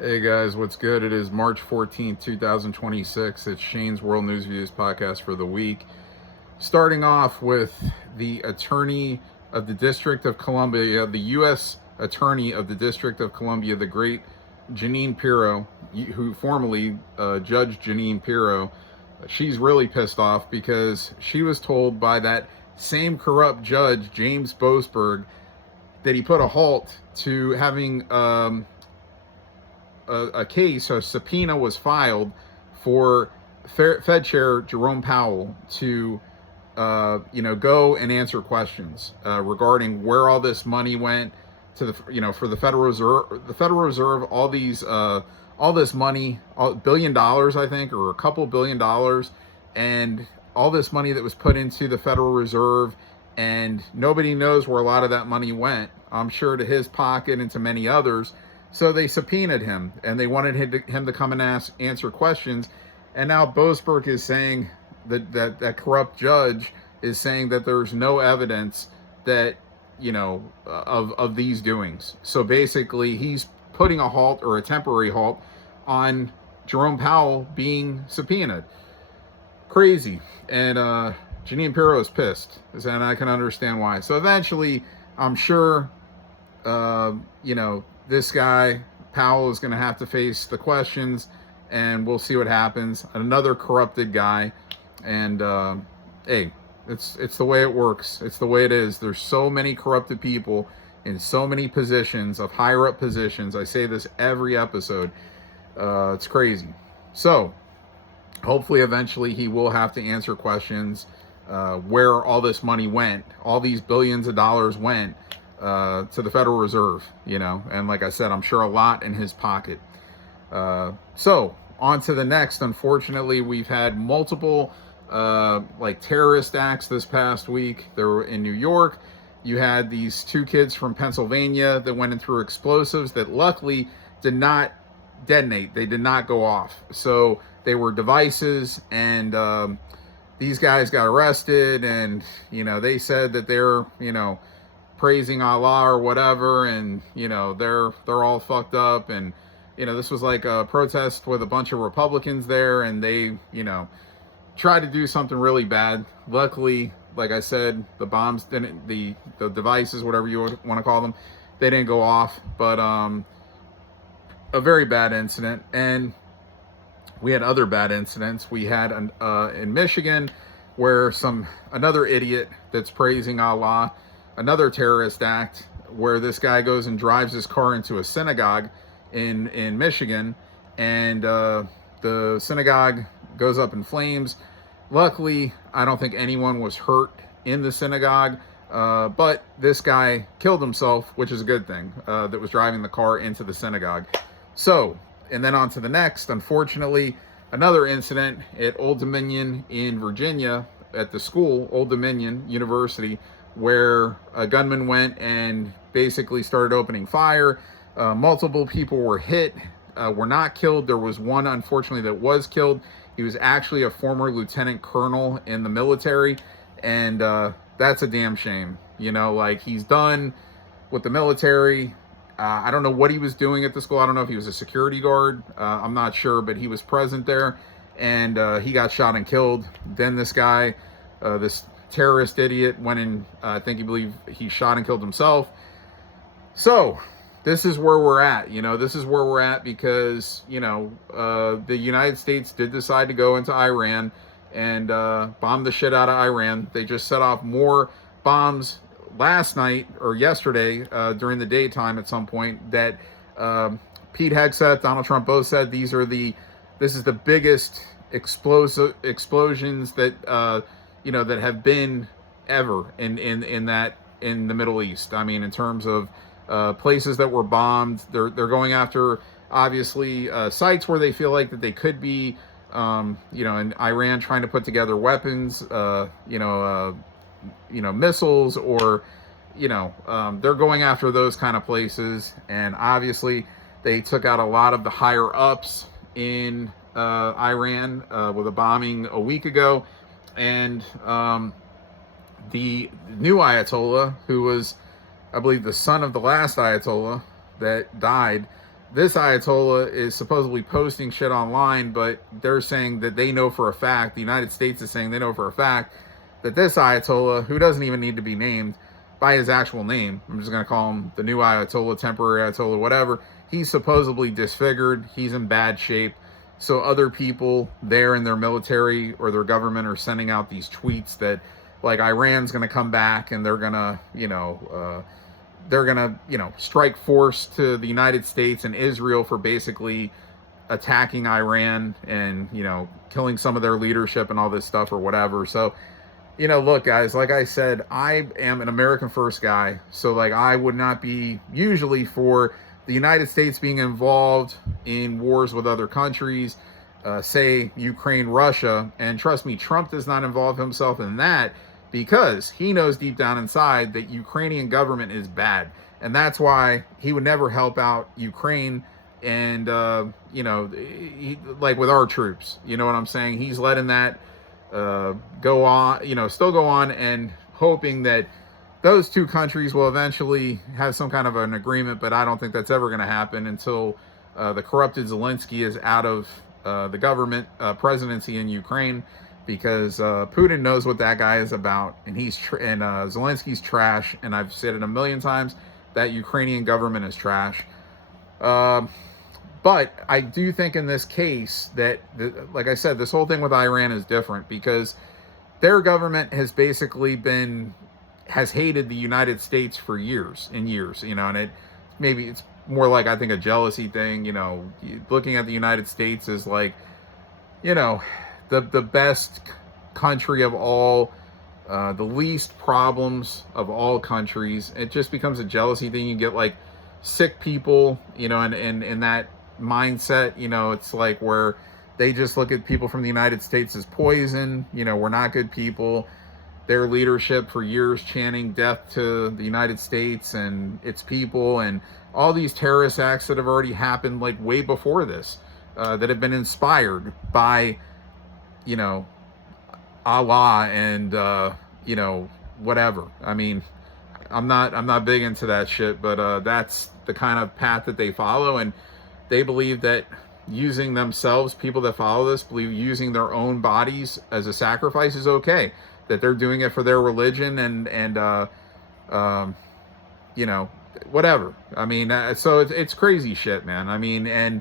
Hey guys, what's good? It is March 14th, 2026. It's Shane's World News Views podcast for the week. Starting off with the Attorney of the District of Columbia, the U.S. Attorney of the District of Columbia, the great Jeanine Pirro, who formerly Judge Jeanine Pirro. She's really pissed off because she was told by that same corrupt judge, James Boasberg, that he put a halt to having a case, a subpoena was filed for Fed Chair Jerome Powell to, go and answer questions regarding where all this money went to for the Federal Reserve. The Federal Reserve, all this money, $1 billion, I think, or a couple $1 billion, and all this money that was put into the Federal Reserve, and nobody knows where a lot of that money went. I'm sure to his pocket and to many others. So they subpoenaed him, and they wanted him to come and answer questions. And now Boasberg is saying that corrupt judge is saying that there's no evidence that of these doings. So basically, he's putting a halt, or a temporary halt, on Jerome Powell being subpoenaed. Crazy. And Jeanine Pirro is pissed, and I can understand why. So eventually, I'm sure, this guy, Powell, is going to have to face the questions, and we'll see what happens. Another corrupted guy. And, hey, it's the way it works. It's the way it is. There's so many corrupted people in so many positions, of higher up positions. I say this every episode. It's crazy. So, hopefully, eventually, he will have to answer questions where all this money went, all these billions of dollars went to the Federal Reserve, and like I said, I'm sure a lot in his pocket. So, on to the next. Unfortunately, we've had multiple terrorist acts this past week. They were in New York. You had these two kids from Pennsylvania that went in through explosives that luckily did not detonate. They did not go off. So they were devices, and these guys got arrested, and they said that they're praising Allah or whatever, and they're all fucked up. And this was like a protest with a bunch of Republicans there, and they tried to do something really bad. Luckily, like I said, the bombs didn't, the devices, whatever you want to call them, they didn't go off. But a very bad incident. And we had other bad incidents. We had in Michigan, where another idiot that's praising Allah, another terrorist act, where this guy goes and drives his car into a synagogue in Michigan, and the synagogue goes up in flames. Luckily, I don't think anyone was hurt in the synagogue, but this guy killed himself, which is a good thing, that was driving the car into the synagogue. So, and then on to the next. Unfortunately, another incident at Old Dominion in Virginia, at the school, Old Dominion University, where a gunman went and basically started opening fire. Multiple people were hit, were not killed. There was one, unfortunately, that was killed. He was actually a former lieutenant colonel in the military, and that's a damn shame. He's done with the military. I don't know what he was doing at the school. I don't know if he was a security guard. I'm not sure, but he was present there, and he got shot and killed. Then this guy, this terrorist idiot, went in, I think he shot and killed himself. So this is where we're at. This is where we're at because, the United States did decide to go into Iran and bomb the shit out of Iran. They just set off more bombs last night or yesterday during the daytime at some point that Pete Hegseth, Donald Trump both said this is the biggest explosions that that have been ever in the Middle East. I mean, in terms of places that were bombed, they're going after, obviously, sites where they feel like that they could be, in Iran, trying to put together weapons, missiles, or they're going after those kind of places. And obviously they took out a lot of the higher ups in Iran with a bombing a week ago. And the new Ayatollah, who was, I believe, the son of the last Ayatollah that died, this Ayatollah is supposedly posting shit online, but they're saying that they know for a fact, the United States is saying they know for a fact that this Ayatollah, who doesn't even need to be named by his actual name, I'm just going to call him the new Ayatollah, temporary Ayatollah, whatever, he's supposedly disfigured, he's in bad shape. So other people there in their military or their government are sending out these tweets that, like, Iran's going to come back and they're going to, strike force to the United States and Israel for basically attacking Iran and, killing some of their leadership and all this stuff or whatever. So, look, guys, like I said, I am an American first guy. So, like, I would not be usually for the United States being involved in wars with other countries, say Ukraine, Russia. And trust me, Trump does not involve himself in that, because he knows deep down inside that Ukrainian government is bad. And that's why he would never help out Ukraine and, like with our troops. You know what I'm saying? He's letting that go on, still go on, and hoping that those two countries will eventually have some kind of an agreement. But I don't think that's ever going to happen until the corrupted Zelensky is out of the government presidency in Ukraine. Because Putin knows what that guy is about, and Zelensky's trash. And I've said it a million times, that Ukrainian government is trash. But I do think in this case that, like I said, this whole thing with Iran is different, because their government has basically has hated the United States for years and years, and maybe it's more like, I think, a jealousy thing, looking at the United States as like, the best country of all, the least problems of all countries. It just becomes a jealousy thing. You get like sick people, and that mindset, it's like where they just look at people from the United States as poison. We're not good people. Their leadership for years chanting death to the United States and its people, and all these terrorist acts that have already happened like way before this, that have been inspired by, Allah and, whatever. I mean, I'm not big into that shit, but that's the kind of path that they follow. And they believe that using themselves, people that follow this believe using their own bodies as a sacrifice is okay, that they're doing it for their religion and whatever. I mean, so it's crazy shit, man. I mean, and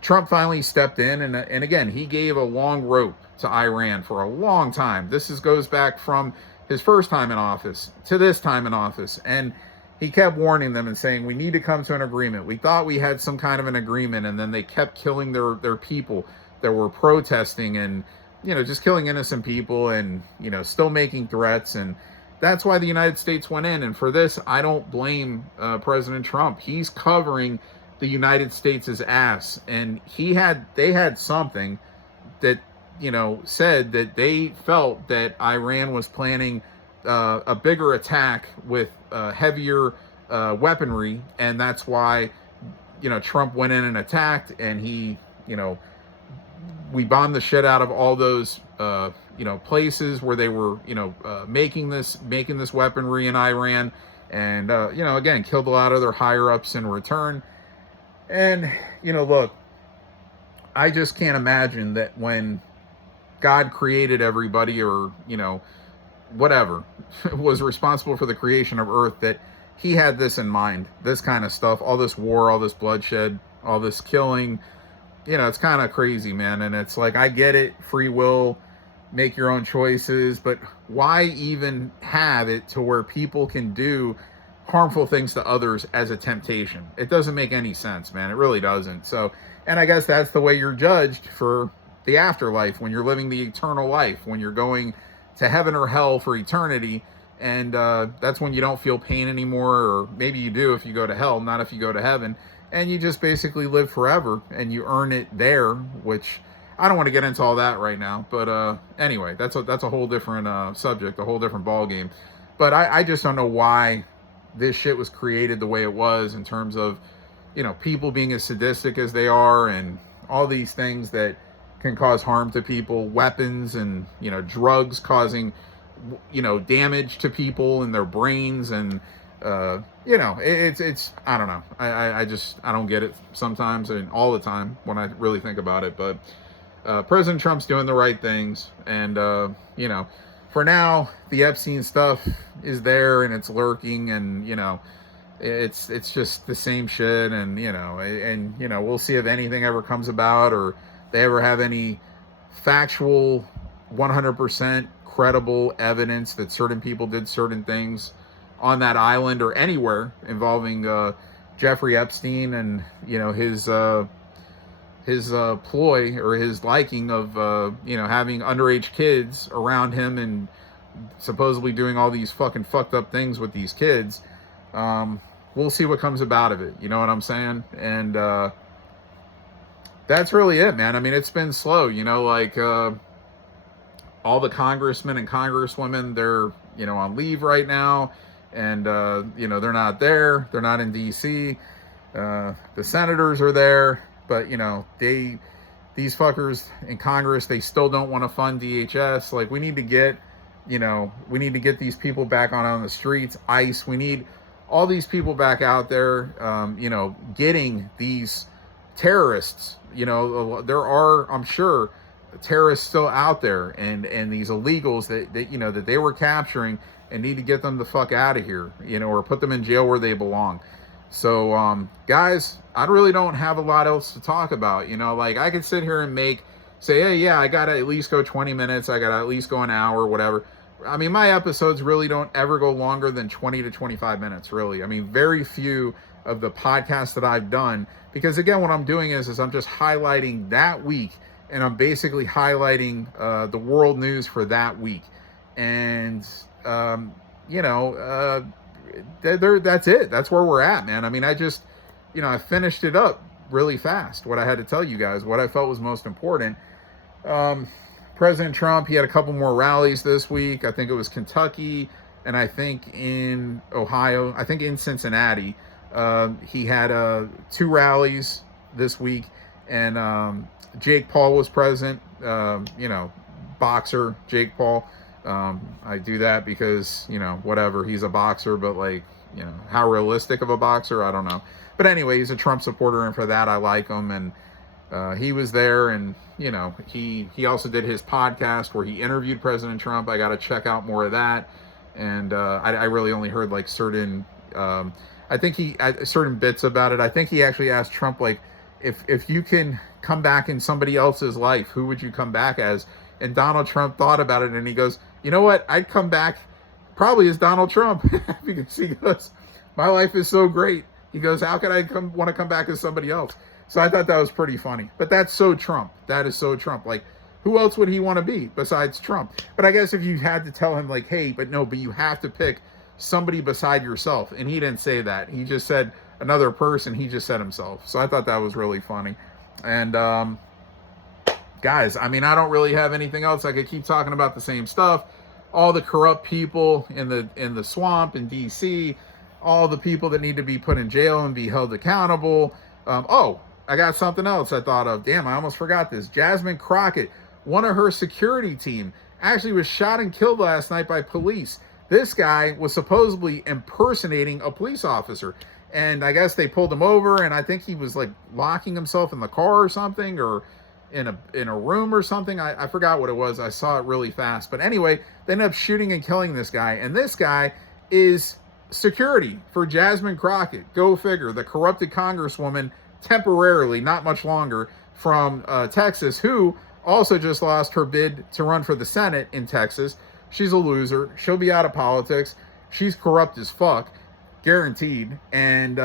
Trump finally stepped in, and again, he gave a long rope to Iran for a long time. This goes back from his first time in office to this time in office, and he kept warning them and saying, we need to come to an agreement. We thought we had some kind of an agreement, and then they kept killing their people that were protesting and, just killing innocent people and, still making threats. And that's why the United States went in. And for this, I don't blame President Trump. He's covering the United States' ass, and they had something that said that they felt that Iran was planning a bigger attack with heavier weaponry, and that's why Trump went in and attacked, and we bombed the shit out of all those places where they were making this weaponry in Iran, and again, killed a lot of their higher ups in return. And, look, I just can't imagine that when God created everybody, or, whatever, was responsible for the creation of Earth, that he had this in mind, this kind of stuff, all this war, all this bloodshed, all this killing. It's kind of crazy, man. And it's like, I get it, free will, make your own choices, but why even have it to where people can do harmful things to others as a temptation? It doesn't make any sense, man. It really doesn't. So, and I guess that's the way you're judged for the afterlife, when you're living the eternal life, when you're going to heaven or hell for eternity. And that's when you don't feel pain anymore, or maybe you do if you go to hell, not if you go to heaven. And you just basically live forever, and you earn it there, which I don't want to get into all that right now. But anyway, that's a whole different subject, a whole different ball game. But I just don't know why this shit was created the way it was, in terms of, people being as sadistic as they are, and all these things that can cause harm to people, weapons and, drugs causing, damage to people in their brains, and it's I don't know. I just I don't get it sometimes and all the time when I really think about it. But President Trump's doing the right things, and for now the Epstein stuff is there and it's lurking, and it's just the same shit, and we'll see if anything ever comes about or they ever have any factual 100% credible evidence that certain people did certain things on that island or anywhere involving Jeffrey Epstein and his ploy or his liking of having underage kids around him and supposedly doing all these fucking fucked up things with these kids. We'll see what comes about of it. You know what I'm saying? And that's really it, man. I mean, it's been slow. All the congressmen and congresswomen, they're on leave right now, and they're not there. They're not in D.C. The senators are there, but these fuckers in Congress, they still don't want to fund DHS. Like, we need to get these people back on the streets. ICE, we need all these people back out there, getting these terrorists. There are, I'm sure, terrorists still out there, and these illegals that they were capturing, and need to get them the fuck out of here, or put them in jail where they belong. So, guys, I really don't have a lot else to talk about. I could sit here and say, hey, yeah, I gotta at least go 20 minutes, I gotta at least go an hour, whatever. I mean, my episodes really don't ever go longer than 20 to 25 minutes, really. I mean, very few of the podcasts that I've done, because again, what I'm doing is I'm just highlighting that week, and I'm basically highlighting the world news for that week. And, that's it. That's where we're at, man. I mean, I just, I finished it up really fast, what I had to tell you guys, what I felt was most important. President Trump, he had a couple more rallies this week. I think it was Kentucky, and I think in Ohio, I think in Cincinnati. He had 2 rallies this week, and Jake Paul was present. Boxer Jake Paul. I do that because whatever, he's a boxer, but how realistic of a boxer, I don't know. But anyway, he's a Trump supporter, and for that I like him. And he was there, and he also did his podcast where he interviewed President Trump. I got to check out more of that. And I really only heard certain certain bits about it. I think he actually asked Trump, if you can come back in somebody else's life, who would you come back as? And Donald Trump thought about it, and he goes, you know what, I'd come back probably as Donald Trump. Because he goes, my life is so great. He goes, how could I want to come back as somebody else? So I thought that was pretty funny. But that's so Trump. That is so Trump. Who else would he want to be besides Trump? But I guess if you had to tell him, hey, but you have to pick somebody beside yourself. And he didn't say that. He just said another person. He just said himself. So I thought that was really funny. And guys, I mean, I don't really have anything else. I could keep talking about the same stuff. All the corrupt people in the swamp in DC, all the people that need to be put in jail and be held accountable. I got something else I thought of. Damn, I almost forgot this. Jasmine Crockett, one of her security team, actually was shot and killed last night by police. This guy was supposedly impersonating a police officer. And I guess they pulled him over, and I think he was locking himself in the car or something, or in a room or something. I forgot what it was. I saw it really fast. But anyway, they ended up shooting and killing this guy. And this guy is security for Jasmine Crockett. Go figure. The corrupted congresswoman, temporarily, not much longer, from Texas, who also just lost her bid to run for the Senate in Texas. She's a loser. She'll be out of politics. She's corrupt as fuck. Guaranteed. And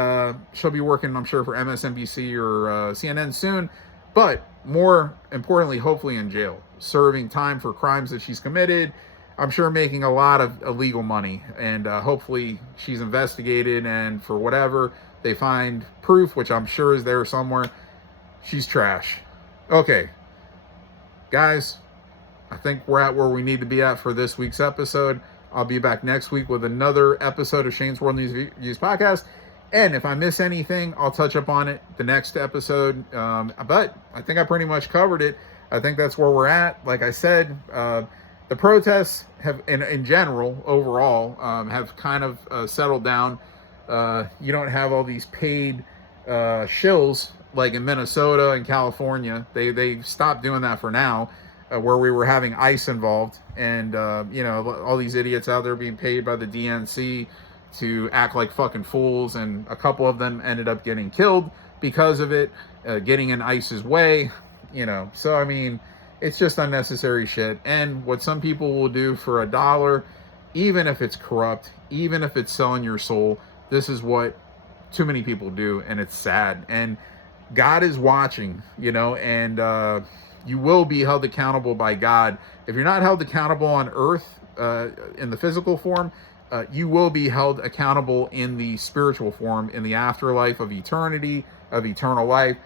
she'll be working, I'm sure, for MSNBC or CNN soon. But more importantly, hopefully in jail, serving time for crimes that she's committed. I'm sure making a lot of illegal money. And hopefully she's investigated, and for whatever, they find proof, which I'm sure is there somewhere. She's trash. Okay. Guys, I think we're at where we need to be at for this week's episode. I'll be back next week with another episode of Shane's World News Views Podcast. And if I miss anything, I'll touch up on it the next episode. But I think I pretty much covered it. I think that's where we're at. Like I said, the protests have, in general, overall, have kind of settled down. You don't have all these paid shills like in Minnesota and California. They stopped doing that for now, where we were having ICE involved, and all these idiots out there being paid by the DNC to act like fucking fools, and a couple of them ended up getting killed because of it, getting in ICE's way. So I mean, it's just unnecessary shit. And what some people will do for $1, even if it's corrupt, even if it's selling your soul, this is what too many people do, and it's sad. And God is watching, and you will be held accountable by God. If you're not held accountable on earth in the physical form, you will be held accountable in the spiritual form, in the afterlife of eternity, of eternal life.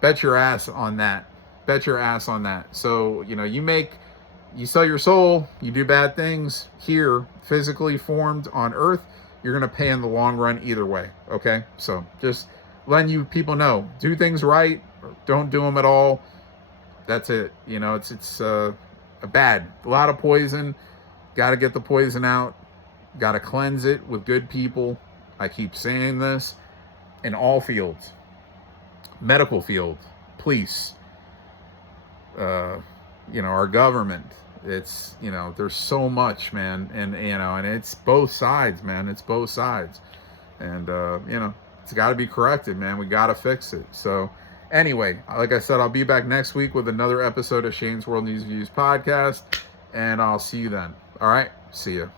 Bet your ass on that. Bet your ass on that. So, you sell your soul, you do bad things here, physically formed on earth, you're going to pay in the long run either way. Okay? So just letting you people know, do things right, or don't do them at all. That's it. It's a lot of poison. Got to get the poison out. Got to cleanse it with good people. I keep saying this in all fields. Medical field, police, our government. It's, there's so much, man. And it's both sides, man. It's both sides. And, it's got to be corrected, man. We got to fix it. So anyway, like I said, I'll be back next week with another episode of Shane's World News Views podcast, and I'll see you then. All right. See ya.